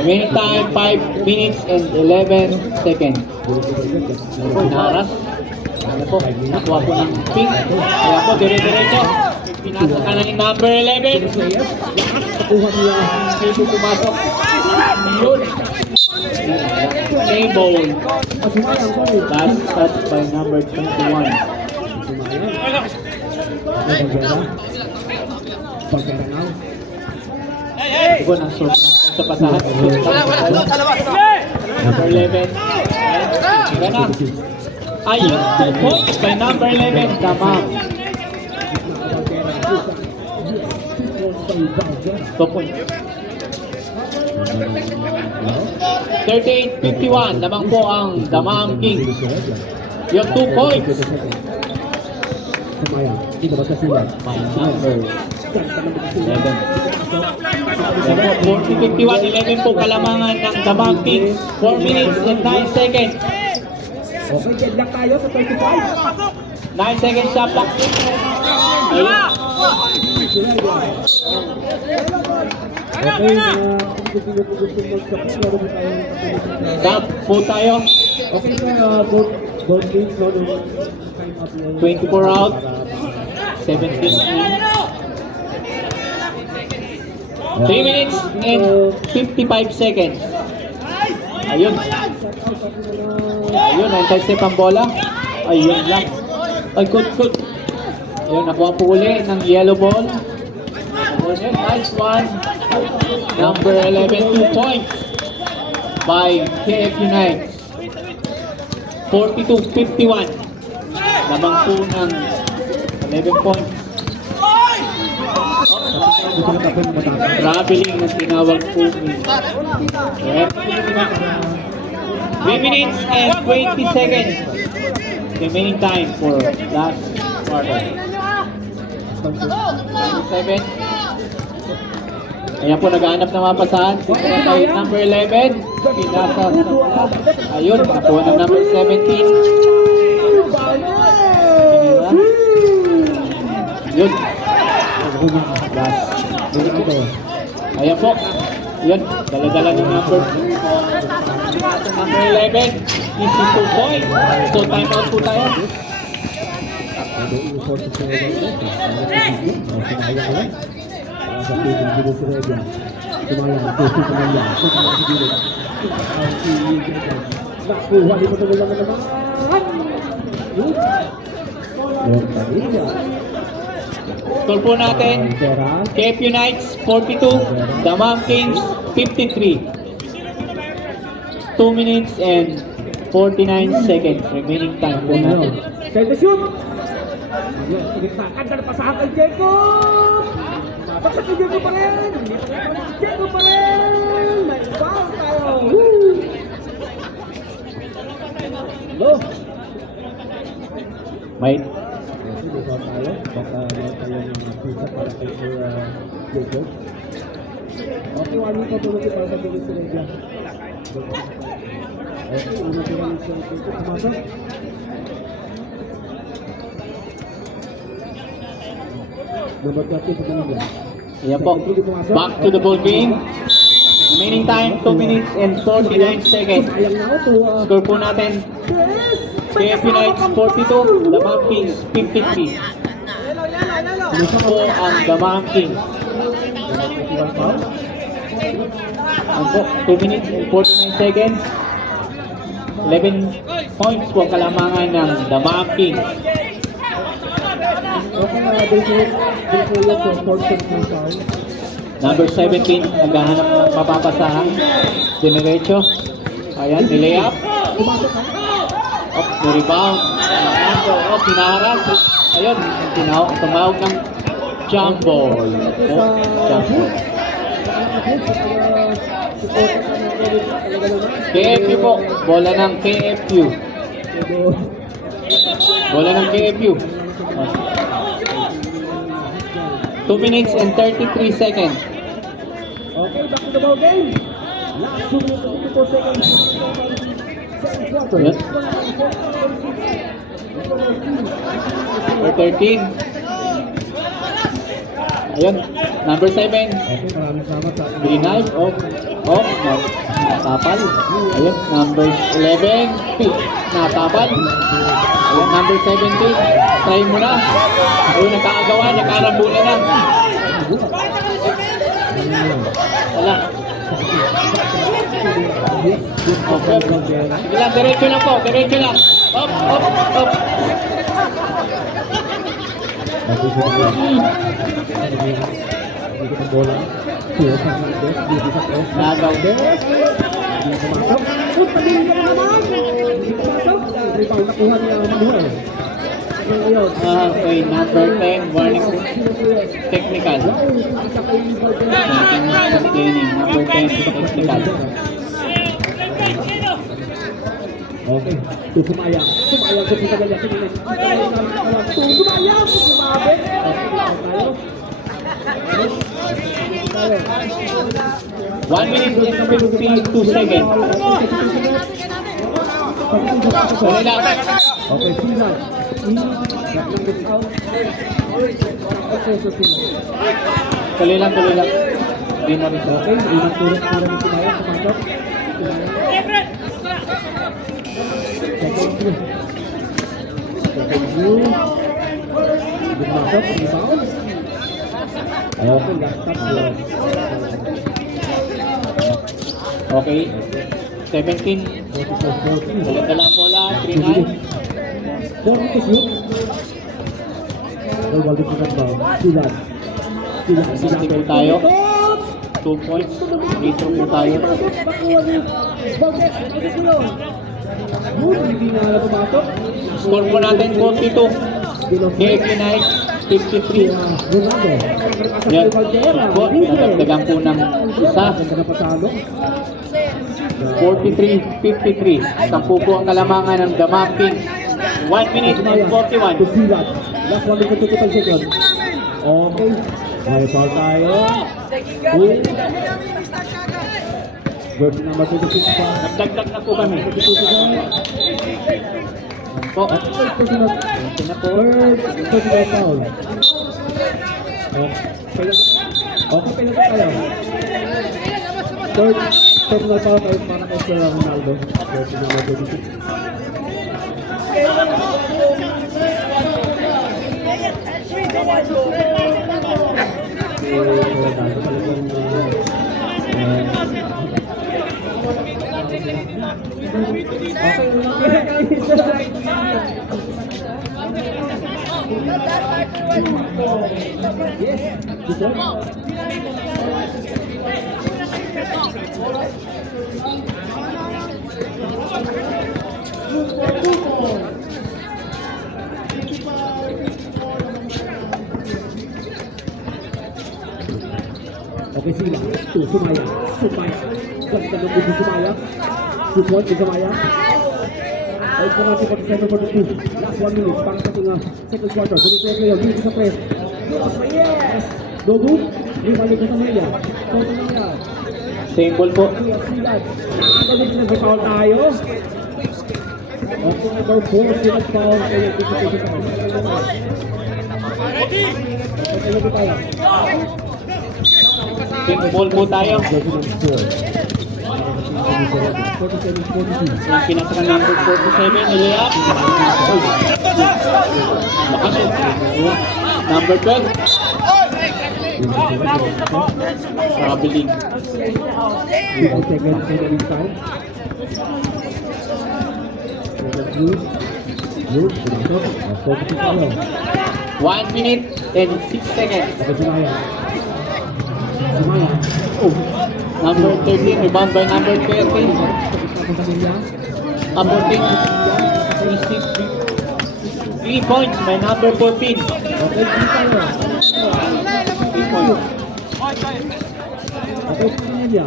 Remaining time 5 minutes and 11 seconds. Naras. Ano po, nakuha po ng pink. Kaya po, dire-diretso. Pinasa ka na ni number 11. Players, nakuha niya. Hindi po pumasok. Yun. Table. Sumayang ko rin. Last touch by number 21. Sumayang. Pagkara. Pagkara. Ito po, nang sobrang sa pasahan. Number 11. Sige na. Ayun, 2 points by number 11. Damam. 2 points. 38-51. Lamang po ang Damam Kings. Yung 2 points. Sumayang. Hindi ba sa sila? By number 11. 40-51. 11 po kalamangan ng Damam Kings. 4 minutes and 9 seconds. Okay, dead lang tayo sa 35. 9 seconds shot clock. Ayun. Okay, kung gusto po gusto mag-support, meron po tayong Stop po tayo. okay, both teams, no, time up yung 24 out. 17 in. 3 minutes and 55 seconds. Ayun. Ayun, anti-step ang bola. Ayun lang. Ay, good. Ayun, nakuha po uli ng yellow ball. Nice one. Number 11, 2 points by KFU Knights. 42-51. Lamang po ng 11 points. Traveling na tinawag po ni Rep. 3 minutes and 20 seconds remaining time for last quarter. 27. Ayan po, naghahanap ng mga pasahan. Dito na kay number 11. Pinasa sa bola. Ayun, nakakuha ng number 17. Pinira. Yun. Last. Ayan po. Yun, dala-dala ng number 11. Easy 2 points. So, time out po tayo. Score po natin. KFU Knights 42, Damam Kings 53. 2 minutes and 49 seconds remaining time po natin. Send the shoot! Ganda na pasahan kay Jacob! Bakit si Jacob pa rin? Jacob pa rin! May foul tayo! Woo! Hello? May May foul tayo. Baka meron tayo ng pizza para kay Jacob. Okay, 1 minute pa tulog para sa Bilis Regia. Okay, una ko rin sa Jacob. Pumasok. Number 30 sa kanila. Ayan po. Back to the ball game. Remaining time 2 minutes and 49 seconds. Sayang na ako to. Score po natin. KFU Knights 42, Damam Kings 53. Ito po ang Damam Kings. Ayan po, 2 minutes and 49 seconds. 11 points po kalamangan ng Damam Kings. Okay, Number 17, naghahanap ng mapapasahan. Dinerecho. Ayan, nilay up. Up, rebound. Pinaharap. Ayun, tumawag ng jump ball. Jump ball. KFU po. Bola ng KFU. Bola ng KFU. 2 minutes and 33 seconds. Okay, back to the ball game. Last 2 minutes and 54 seconds. Yes. Number 13. Ayun, number 7. Okay, maraming salamat sa Green knife, off, natapal. Ayun, number 11, pick, natapal. Ayun, number 17, try mo na. Ayun, nakakagawa, nakarambulan na. Wala. Okay. Sige lang, diretso lang po, diretso lang. Up, up, up. Dito ang bola. Pio Fernandez, dito sa cross. Nagaw. Hindi pumasok. Pagpalingin ka na naman! Hindi pumasok. Rebound nakuha niya Manuel. Ngayon. Okay, number 10, warning technical. Sustaining, number 10, technical. Okay, sumayang. Sumayang sa pita ganyan. Sumayang! Sumabit! Tayo. 1 minute and 52 seconds. Sorry lang. Okay, Sinan. Okay, so Sinan. Tuloy lang, tuloy lang. Hindi na rin. Okay, ilang turang-turang ni Sinan. Sumasok. Second view. Second view. Sumasok, rebound. Okay, last up. Okay. 17. 44-40. Dala ang bola. 3-9. 40 to shoot. Okay, wala po ba? Silan. Sisig po tayo. 2 points. Free throw po tayo. Hindi na pumasok. Score po natin 42. KK Knight 53. Ronaldo. Yan. Po, nadagdagan po ng isa. Ganda na patalo. 43-53. 10 po ang kalamangan ng Damam Kings. 1 minute and 41. To Silan. Last 1 minute 25 seconds. Okay. May foul tayo. Version number 26 pa. Nagdagdag na po kami. 22 seconds. Po. Personal. Ito na po. Personal foul. Okay, pinag tayo. Third personal foul tayo para kay Sir Ronaldo. Version number 26. Okay, sila. Sumaya. Ganda ng busi Sumaya. 2 points ni Sumaya. Ay, pa natin 47-42. Last 1 minute para sa ating second quarter. Bumipres ngayon. Dito sa press. Yes! No good. May balik ko sa Maya. Toto na yan. Same ball po. Sila. Nakakabit na sa foul tayo. Okay, number 4. Sila foul. Kaya dito sa foul. Okay, dito tayo. Pink ball po tayo. Yung pinasa ka number 47, nilay-up. Makasot. Number 12. Traveling. 50 seconds for the time. Good. Focus tayo. 1 minute and 6 seconds. Okay, Sumaya. Sumaya. Oh. Number 13, rebound by number 30. Aborting 3 points by number 14. Okay, tayo. 3 points. Okay, Sumaya.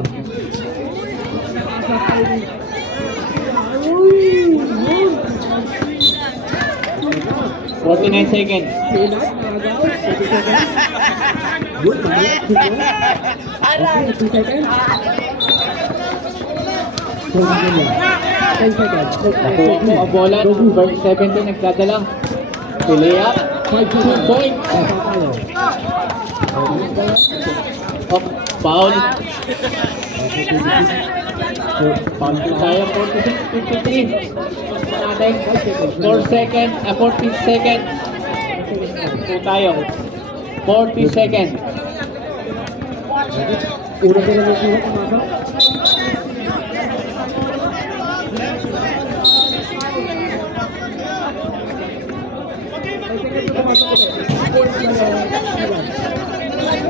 49 seconds. Good, mali. Okay, 2 seconds. 10 seconds. Nakuha mo ang bola. Number 17 nagdadala. Layup. 2 points. Tayo. Oh, foul. Foul po tayo, 46-53. Natin, 4 seconds, 40 seconds. Po tayo, 40 seconds. Una ko lang yung kumasa.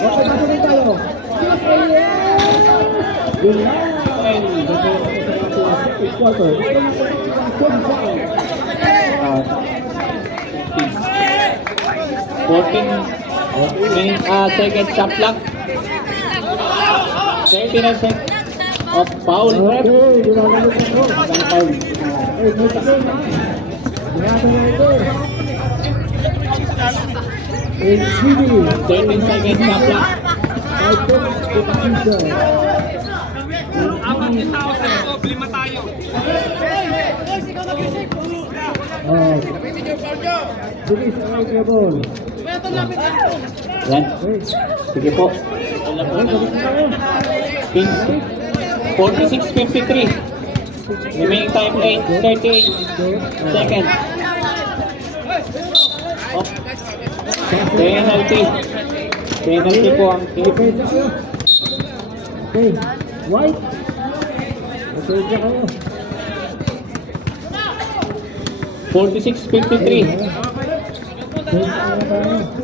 Okay, pasok tayo. Good line. Quarter. 14 seconds shot clock. 39 seconds of foul. Ref. Ang foul. In 13 seconds shot clock. Yan. Sige po. 46-53. Remaining time 38 seconds. Oh. Penalty. Penalty po ang tip. Okay, white. Okay, dyan kayo. 46-53.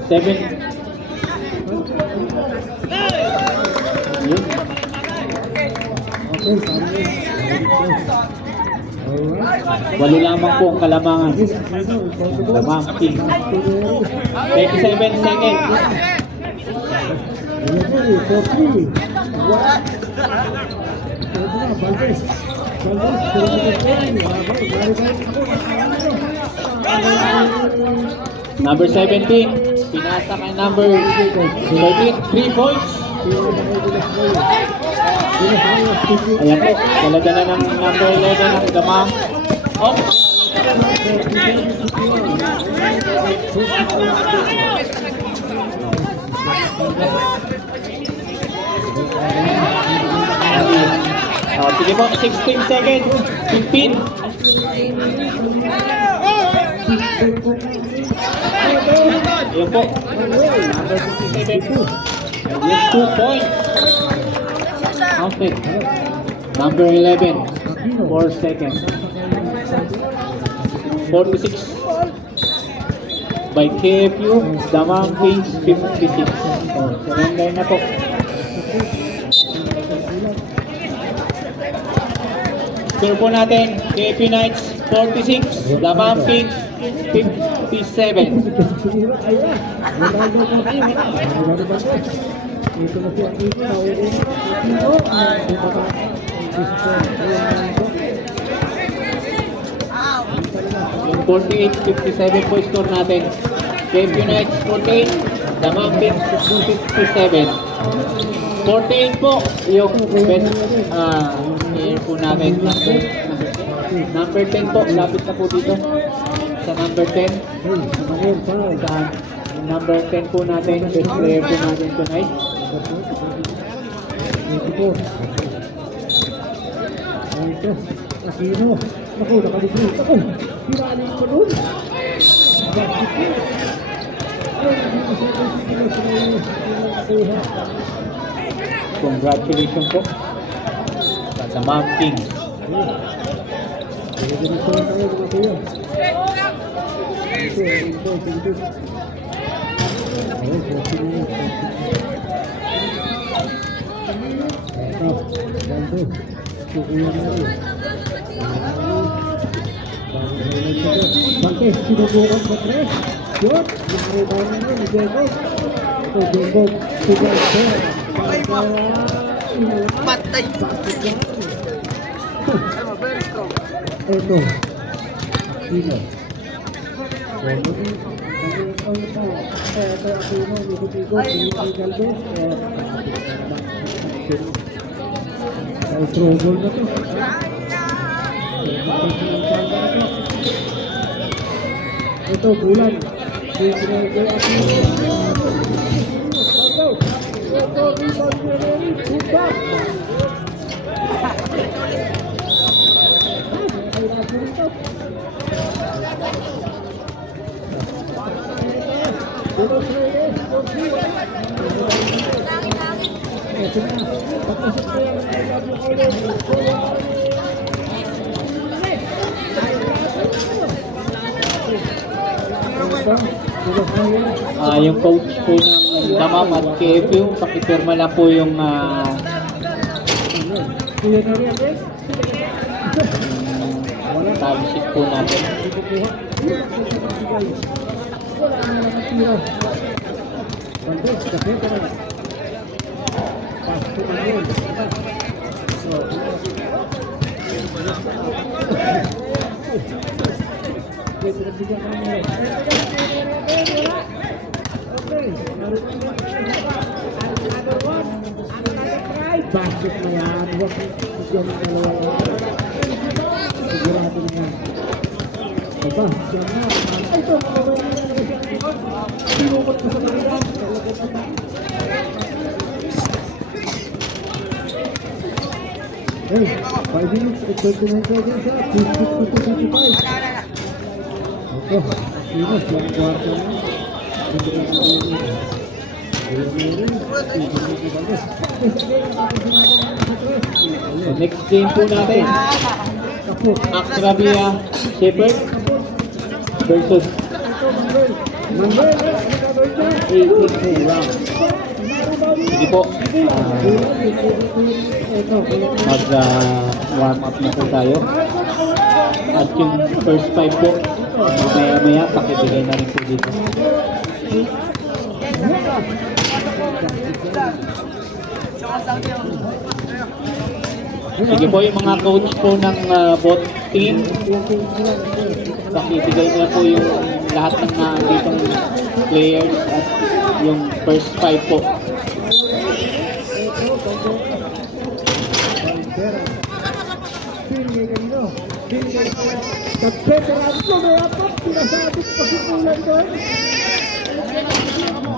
7. Yun. Okay, sorry. Alright. Walo lamang po ang kalamangan. Lamang King. 37 seconds. Number 17. Pinasa kay number 13. 3 points. Ayan po. Dala-dala ng number 11 ng Damam. Oh. Sige po, 16 seconds. 15. Ayan po. Number 57. Yes, 2 points. Counted. Number 11. 4 seconds. 46 by KFU, Damam Kings 56. So, surrender na po. Score po natin, KFU Knights 46, Damam Kings 57. Yung 48-57 po score natin. KFU Knights 48, Damam Kings 57. 48 po yung best player po natin. Number 10 po, lapit na po dito sa number 10. Sa number 10 po natin, best player po natin tonight. Aquino. Ako, nakaligri. Ako, piranin ko nun. Congratulations po sa Damam Kings. Bangke, sinubukan sa tres. Yun, sinubukan na yun, Diego. Ito, Diego, Patay. ito, sino? Trouble na to. Ito, bulan. Ito, rebound ni Neri. Put back. Ay, nasa rito. Tulos Reyes, for three. Ito na. Pagpasok na yan. Ay, lagi ko ulit. Tulos Reyes. Yung coach po ng Damam at KFU, pakipirma lang po yung Kuya Neri agad. tally sheet po natin. Wala na lang ang tira. Bandes, kasi ka na. Pass to Manuel. So, okay, pinagbigyan ka naman. Okay. Another one. Basket na yan. Huwag bigyan ng dalawa yan. Sigurado na yan. Aba, siya na. Ay, ito. Sinukot ko sa tangan. Hey, 5 minutes, 29 seconds siya. 52-55. Ito, Sinos, yung kwarto na. So next game po natin, Axrabia Shepherd versus Manuel, A.K. Ram. Sige po, mag-warm up na po tayo. At yung first five po, maya-maya, pakibigay na rin po dito. Sige po, yung mga coach po ng both team, pakibigay na po yung lahat ng ditong players at yung first five po. Nag-veteran ko, may apat, sinasabit pasikulan doon.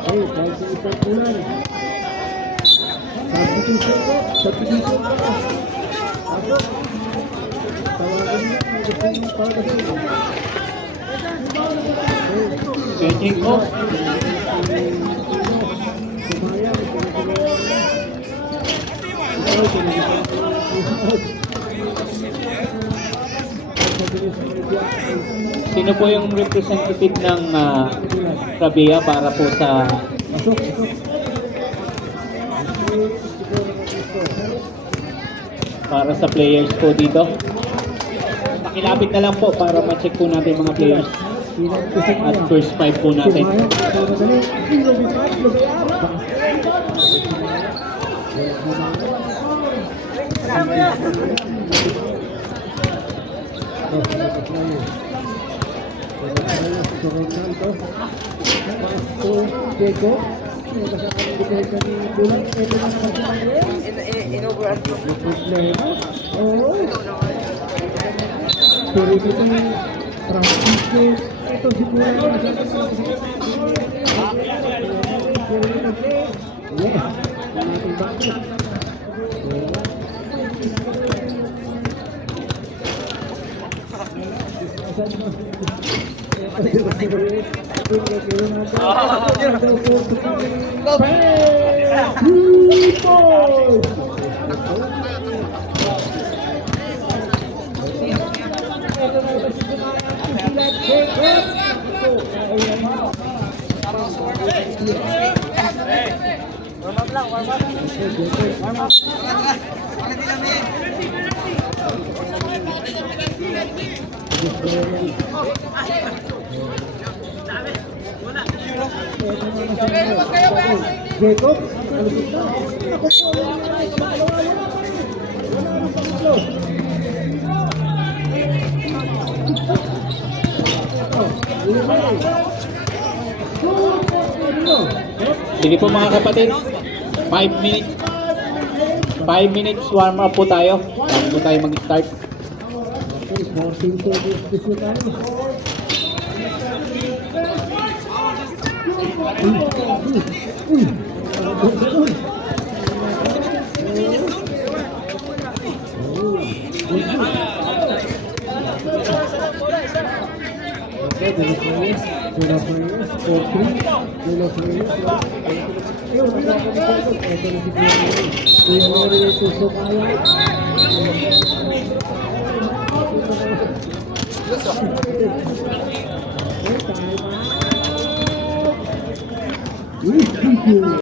Okay, dahil sa isang kulan. Substitution ko, substitution ko. Pasok. Tawagin mo, may gusto nyo para sa iyo. Changing po. Sumayang, Sino po yung representative ng Rabia para po sa Masuk, masuk. para sa players po dito? Pakilapit na lang po para ma-check po natin mga players at first five po natin. Ito siguro Warm up lang, warm up. Warm up. Jacob, Sige po mga kapatid, 5 minutes. 5 minutes warm up po tayo bago po tayo mag-start. 14 seconds na tayo. Thank you.